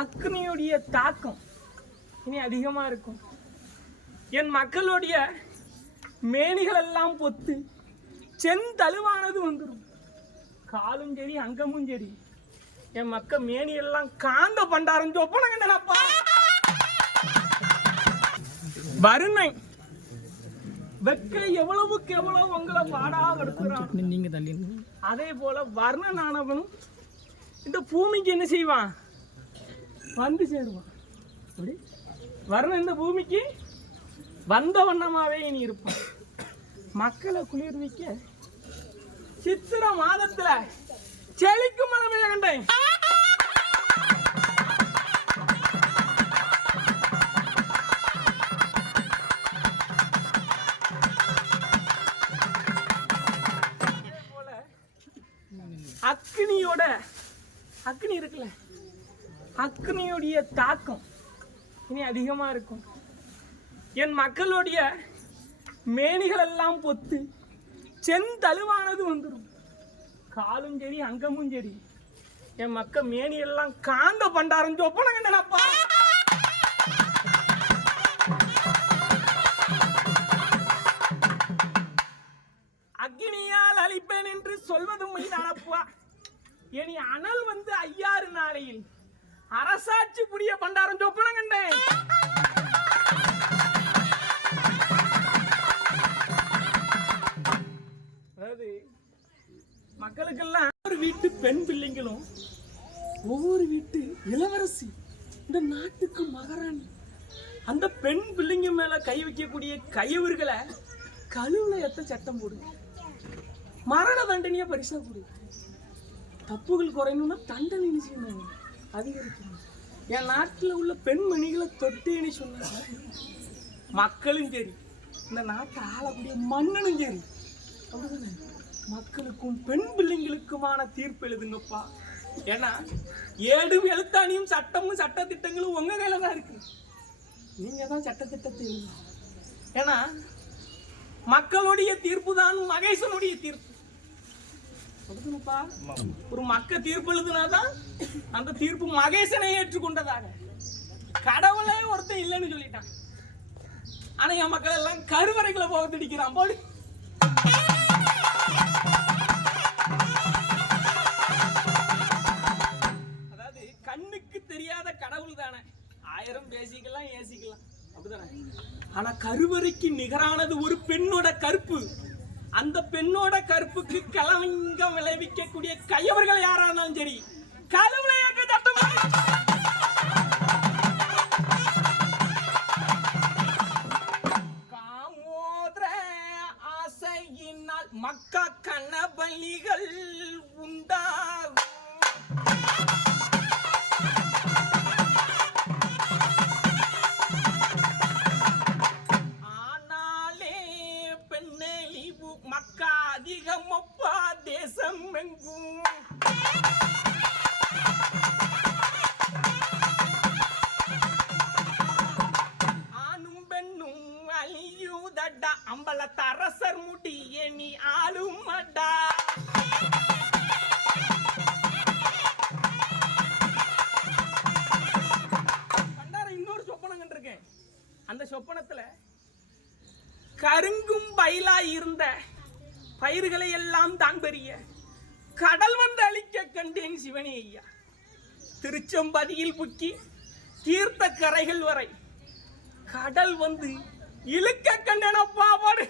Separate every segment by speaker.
Speaker 1: அக்னியுடைய தாக்கம் இனி அதிகமாக இருக்கும். என் மக்களுடைய மேனிகள் எல்லாம் பொத்து செந்தழுவானது வந்துடும் காலும் சரி அங்கமும் சரி என் மக்கள் மேனியெல்லாம் காந்த பண்டாரம் சொப்பனங்கண்டனப்பா வறுமை. வெக்க எவ்வளவுக்கு எவ்வளவு உங்களை பாடா படுத்துறான்
Speaker 2: நீங்க தள்ளி
Speaker 1: அதே போல வர்ணனானவனும் இந்த பூமிக்கு என்ன செய்வான்? வந்து சேருவான். அப்படி? வர்ணன் இந்த பூமிக்கு வந்த வண்ணமாவே இனி இருப்பான். மக்களை குளிர்விக்க சித்திர மாதத்துல செழிக்கும் பெய்ய கண்டேன். கூட அக்னி இருக்குல்ல? அக்னியுடைய தாக்கம் இனி அதிகமாக இருக்கும். என் மக்களுடைய மேனிகள் எல்லாம் பொத்து செந்தழுவானது வந்துடும் காலும் சரி அங்கமும் சரி. என் மக்கள் மேனி எல்லாம் காந்த பண்டாரம் சொப்பன கண்டனப்பா. இனி அனல் வந்து ஐயாறு நாளையில். அரசாட்சி புரிய பண்டாரம் சொப்பனம் கண்டேன் அதாவது மக்களுக்கெல்லாம் ஒரு வீட்டு பெண் பிள்ளைங்களும் ஒவ்வொரு வீட்டு இளவரசி இந்த நாட்டுக்கு மகாராணி. அந்த பெண் பிள்ளைங்க மேல கை வைக்கக்கூடிய கையவர்களை கழுவுல எத்த சட்டம் போடுங்க மரண தண்டனையா பரிசா கொடுங்க தப்புகள் குறையணும்னா தண்டனை என்ன செய்யணும் அதிகரிக்கணும். என் நாட்டில் உள்ள பெண்மணிகளை தொட்டேன்னு சொன்னாங்க மக்களும் சரி இந்த நாட்டை ஆளக்கூடிய மன்னனும் சரி. அப்படிதானே? மக்களுக்கும் பெண் பிள்ளைங்களுக்குமான தீர்ப்பு எழுதுங்கப்பா. ஏன்னா ஏடும் எழுத்தாணியும் சட்டமும் சட்ட திட்டங்களும் உங்க கையில தான் இருக்கு. நீங்கள் தான் சட்டத்திட்டத்தை எழுதணும். ஏன்னா மக்களுடைய தீர்ப்பு தான் மகேசனுடைய தீர்ப்பு. கொடுக்கணும்ப்பா. ஒரு மக்க தீர்ப்பு எழுதுனாதான் அந்த தீர்ப்பு மகேசனை ஏற்றுக்கொண்டதாக. கடவுளே ஒருத்தன் இல்லைன்னு சொல்லிட்டான். ஆனா என் மக்கள் எல்லாம் கருவறைகளை போக திடிக்கிறான். போடி. அதாவது கண்ணுக்கு தெரியாத கடவுள் தானே. ஆயிரம் பேசிக்கலாம் ஏசிக்கலாம். அப்படிதானே? ஆனா கருவறைக்கு நிகரானது ஒரு பெண்ணோட கருப்பு. அந்த பெண்ணோட கருப்புக்கு கலவங்கம் விளைவிக்கக்கூடிய கையவர்கள் யாரா இருந்தாலும் சரி கழுவுலையாக்க சட்டம் ஆசையினால் மக்கா கணபலிகள் உண்டாகும். தேசம் ஆணும் பெண்ணும் அழியுதடா. அம்பலத்த அரசர் முடிய நீ ஆளும் அடா இன்னொரு சொப்பனம் கண்டிருக்கேன். அந்த சொப்பனத்துல கருங்கும் பயிலா இருந்த பயிர்களை எல்லாம் தான் பெரிய. கடல் வந்து அழிக்க கண்டேன் சிவனே ஐயா. திருச்செம்பதியில் புக்கி தீர்த்த கரைகள் வரை கடல் வந்து இழுக்க கண்டனப்பா பாடு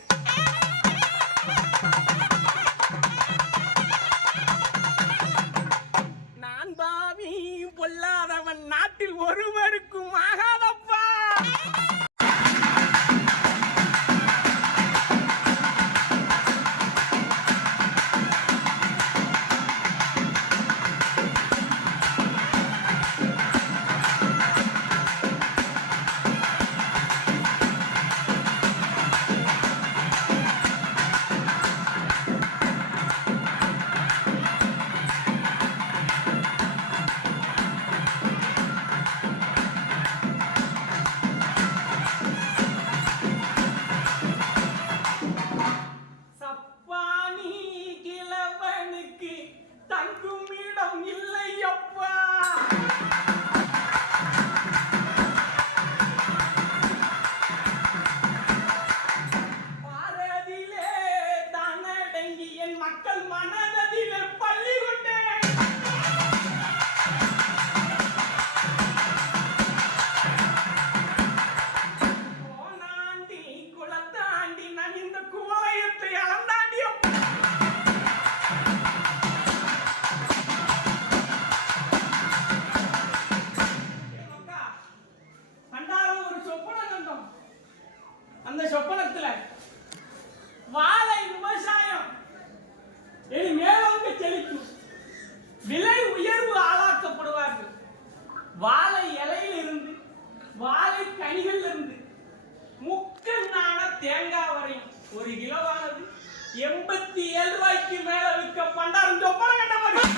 Speaker 1: வாழை இலையில இருந்து வாழை கனிகள் இருந்து முக்கண்ணான தேங்காய் வரையும் ஒரு கிலோவானது எண்பத்தி ஏழு ரூபாய்க்கு மேல விற்க பண்டாரம் சொப்பனம் கட்ட மாட்டோம்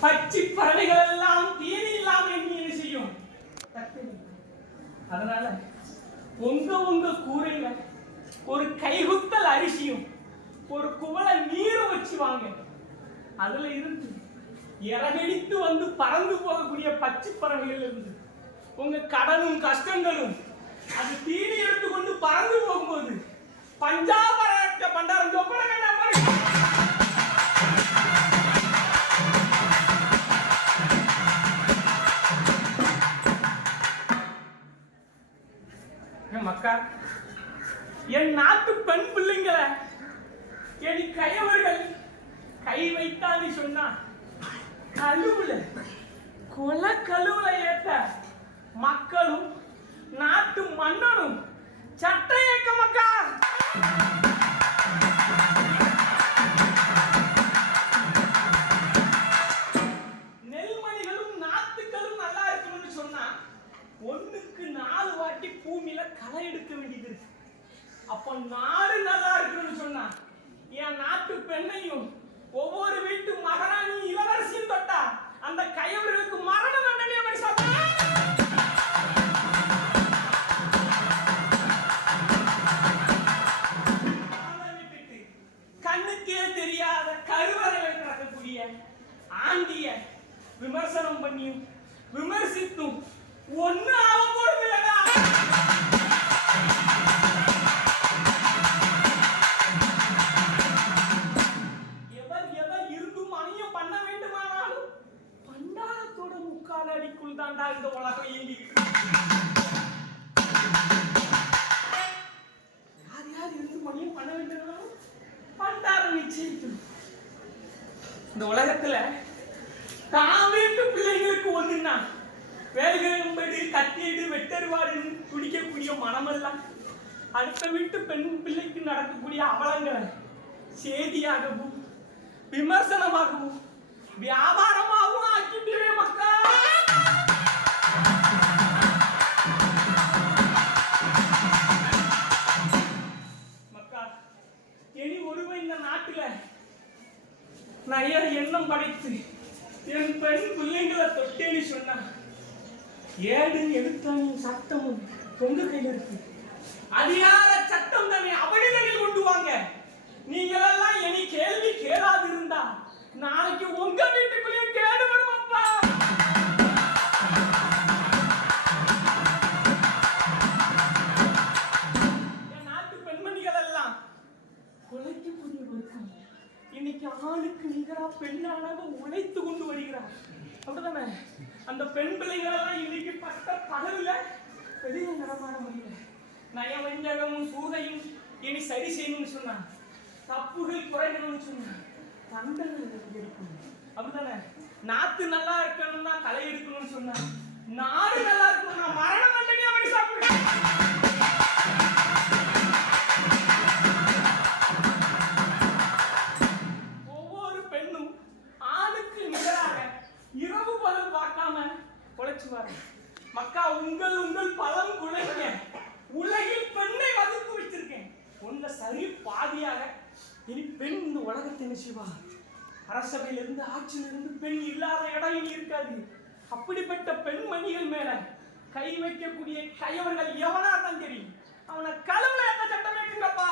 Speaker 1: பச்சை பறவைகள் எல்லாம் தீனி இல்லாம என்ன செய்யும்? அதனால உங்க உங்க கூரையில ஒரு கைகு அரிசியும் ஒரு குவளை நீரும் வச்சு வாங்க. அதுல இருந்து இறகடித்து வந்து பறந்து போகக்கூடிய பச்சை பறவைகள் இருந்து உங்க கடனும் கஷ்டங்களும் அது தீனி எடுத்துக்கொண்டு பறந்து போகும்போது பஞ்சாபரக்க பண்டாரம் சொப்பன வேண்டாம் மக்கா என் நாட்டு பெண் பிள்ளைங்களை என் கையவர்கள் கை வைத்தான்னு சொன்னா கழுவுல கொல கழுவுல ஏத்த மக்களும் நாட்டு மன்னனும் சட்ட இயக்க மக்கா! இந்த உலகத்துல தான் வீட்டு பிள்ளைங்களுக்கு ஒண்ணுன்னா வேல்களம்படி கத்தியடு வெட்டருவாடுன்னு துடிக்கக்கூடிய மனமெல்லாம் அடுத்த வீட்டு பெண் பிள்ளைக்கு நடக்கக்கூடிய அவலங்களை செய்தியாகவும் விமர்சனமாகவும் வியாபாரமாகவும் அதிகார சட்டம் தானே அவனிதழில் கொண்டு வாங்க. நீங்களெல்லாம் இனி கேள்வி கேளாது இருந்தா நாளைக்கு உங்க வீட்டுக்குள்ளேயே கேடு வரும் அப்பா. என் நாட்டு பெண்மணிகள் எல்லாம் உழைக்கக்கூடிய வர்க்கம் இன்னைக்கு ஆணுக்கு நிகரா பெண்ணானாக உழைத்து கொண்டு வருகிறார். அப்படிதானே? அந்த பெண் பிள்ளைகள் எல்லாம் இன்னைக்கு பட்ட பகல்ல வெளியே நடமாட முடியல. நயவஞ்சகமும் சூதையும் இனி சரி செய்யணும்னு சொன்னான். தப்புகள் குறைக்கணும்னு சொன்னான். தண்டனை இருக்கும். அப்படிதானே நாத்து நல்லா இருக்கணும்னா களை எடுக்கணும்னு சொன்னான். நாடு நல்லா இருக்கணும்னா மரண தண்டனை அப்படி சாப்பிடுங்க இனி பெண் இந்த உலகத்தை நிச்சயவா அரசவையிலிருந்து ஆட்சியிலிருந்து பெண் இல்லாத இடம் இனி இருக்காது. அப்படிப்பட்ட பெண்மணிகள் மேல கை வைக்கக்கூடிய கயவர்கள் எவனா தான் தெரியும் அவனை கலவுல என்ன சட்டம் வைக்குங்கப்பா?